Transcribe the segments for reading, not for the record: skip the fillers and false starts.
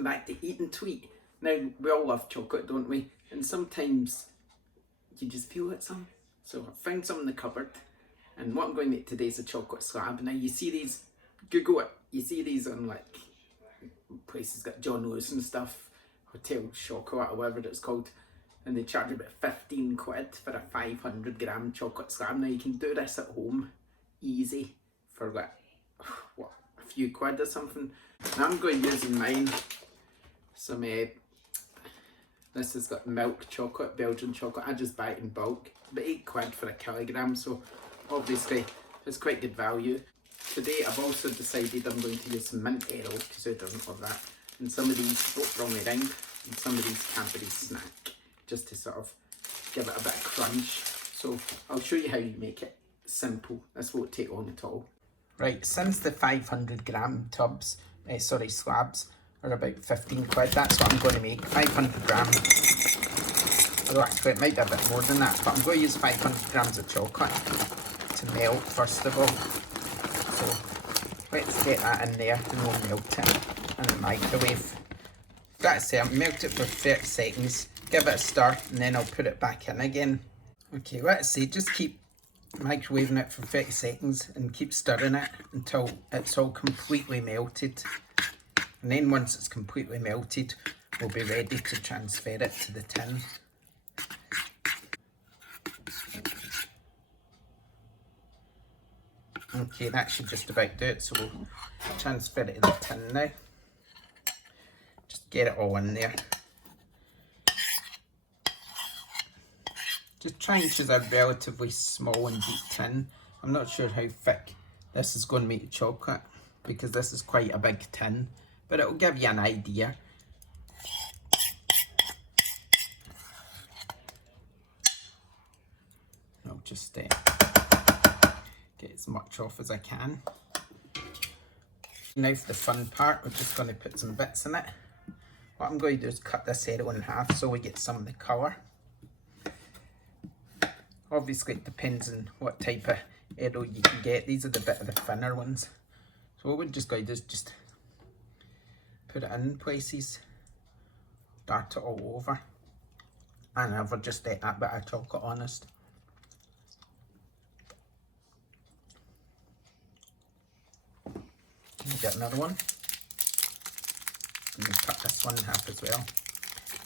welcome back to Eat and Tweet. Now, we all love chocolate, don't we? And sometimes you just feel it some. So I found some in the cupboard, and what I'm going to make today is a chocolate slab. Now you see these, Google it, you see these on like places got John Lewis and stuff, Hotel Chocolat or whatever it's called, and they charge about 15 quid for a 500 gram chocolate slab. Now you can do this at home, easy, for like, what, a few quid or something. Now I'm going to use in mine some, this has got milk chocolate, Belgian chocolate. I just buy it in bulk, about 8 quid for a kilogram, so obviously it's quite good value. Today I've also decided I'm going to use some mint Aero, because who doesn't love that, and some of these oat brownie ring, and some of these Cadbury snack, just to sort of give it a bit of crunch. So I'll show you how you make it simple. This won't take long at all. Right, since the 500 gram tubs, slabs, are about 15 quid, that's what I'm going to make, 500 grams. Although actually it might be a bit more than that, but I'm going to use 500 grams of chocolate to melt first of all. So let's get that in there and we'll melt it in the microwave. That's it, I'll melt it for 30 seconds, give it a stir, and then I'll put it back in again. Okay, let's see, just keep microwaving it for 30 seconds and keep stirring it until it's all completely melted. And then once it's completely melted, we'll be ready to transfer it to the tin. Okay, that should just about do it, so we'll transfer it to the tin now. Just get it all in there. Just try and choose a relatively small and deep tin. I'm not sure how thick this is going to make the chocolate, because this is quite a big tin, but it'll give you an idea. I'll just get as much off as I can. Now for the fun part, we're just going to put some bits in it. What I'm going to do is cut this Aero in half so we get some of the colour. Obviously it depends on what type of Aero you can get. These are the bit of the thinner ones. So what we're just going to do is just put it in places, dart it all over, and I've just ate that bit of chocolate, honest. Get another one, and then cut this one in half as well.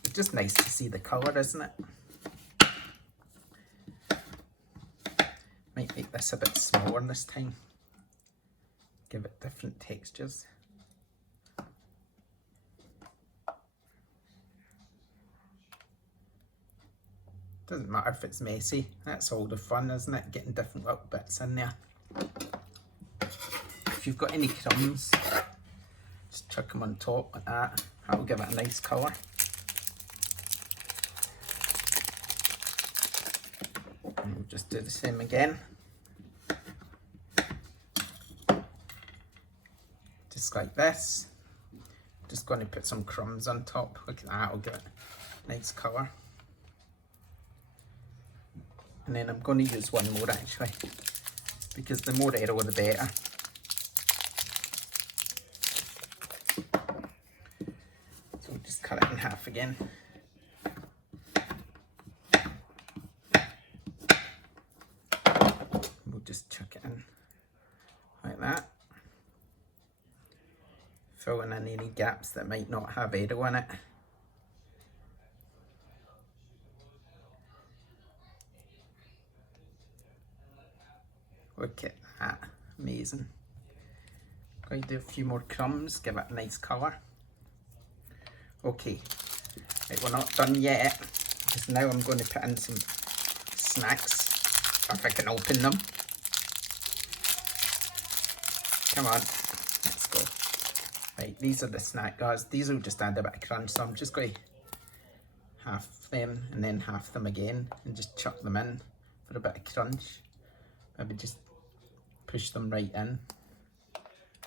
It's just nice to see the colour, isn't it? Might make this a bit smaller this time, give it different textures. Doesn't matter if it's messy, that's all the fun, isn't it? Getting different little bits in there. If you've got any crumbs, just chuck them on top like that. That'll give it a nice colour. And we'll just do the same again. Just like this. Just going to put some crumbs on top. Look at that, that'll give it a nice colour. And then I'm going to use one more actually, because the more Aero the better. So we'll just cut it in half again. We'll just chuck it in like that. Fill in any gaps that might not have Aero in it. Look at that, amazing. Going to do a few more crumbs, give it a nice colour. Okay, right, we're not done yet, because now I'm going to put in some snacks, if I can open them. Come on, let's go. Right, these are the snack guys. These will just add a bit of crunch, so I'm just going to half them and then half them again, and just chuck them in for a bit of crunch. Maybe just push them right in.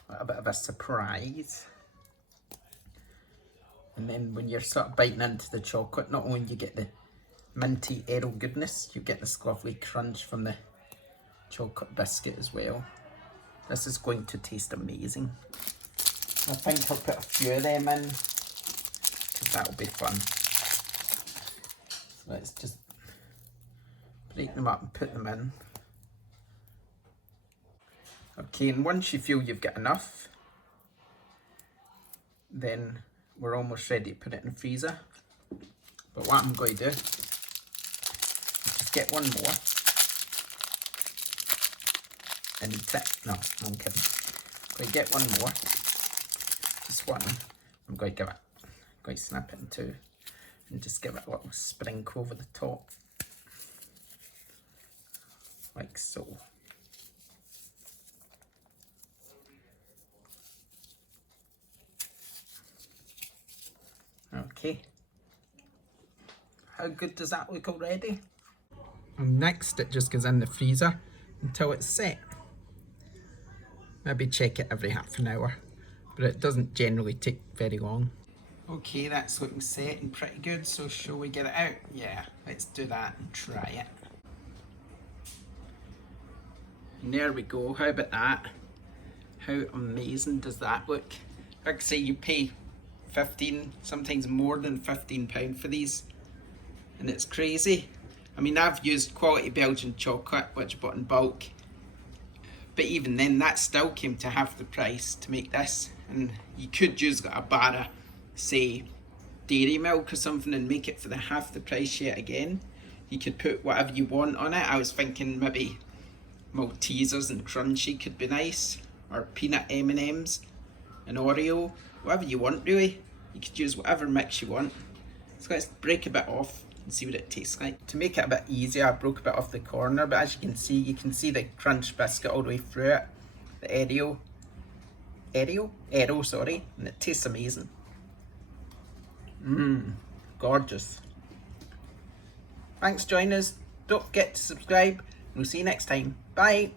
A bit of a surprise. And then when you're sort of biting into the chocolate, not only do you get the minty Aero goodness, you get this lovely crunch from the chocolate biscuit as well. This is going to taste amazing. I think I'll put a few of them in That'll be fun. So let's just break them up and put them in. Okay, and once you feel you've got enough, then we're almost ready to put it in the freezer. But what I'm going to do is just get one more. And no, I'm kidding. I'm going to get one more. Just one. I'm going to snap it in two and just give it a little sprinkle over the top. Like so. Okay. How good does that look already? And next it just goes in the freezer until it's set. Maybe check it every half an hour, but it doesn't generally take very long. Okay, that's looking set and pretty good, so shall we get it out? Yeah, let's do that and try it. And there we go, how about that? How amazing does that look? Like I say, you pay 15, sometimes more than £15 for these, and it's crazy. I mean, I've used quality Belgian chocolate, which I bought in bulk, but even then that still came to half the price to make this. And you could use a bar of, say, dairy milk or something and make it for the half the price yet again. You could put whatever you want on it. I was thinking maybe Maltesers and Crunchy could be nice, or peanut M&Ms and Oreo, whatever you want really. You could use whatever mix you want. So let's break a bit off and see what it tastes like. To make it a bit easier, I broke a bit off the corner, but as you can see the crunch biscuit all the way through it. The Aero, sorry, and it tastes amazing. Gorgeous. Thanks for joining us. Don't forget to subscribe, and we'll see you next time. Bye.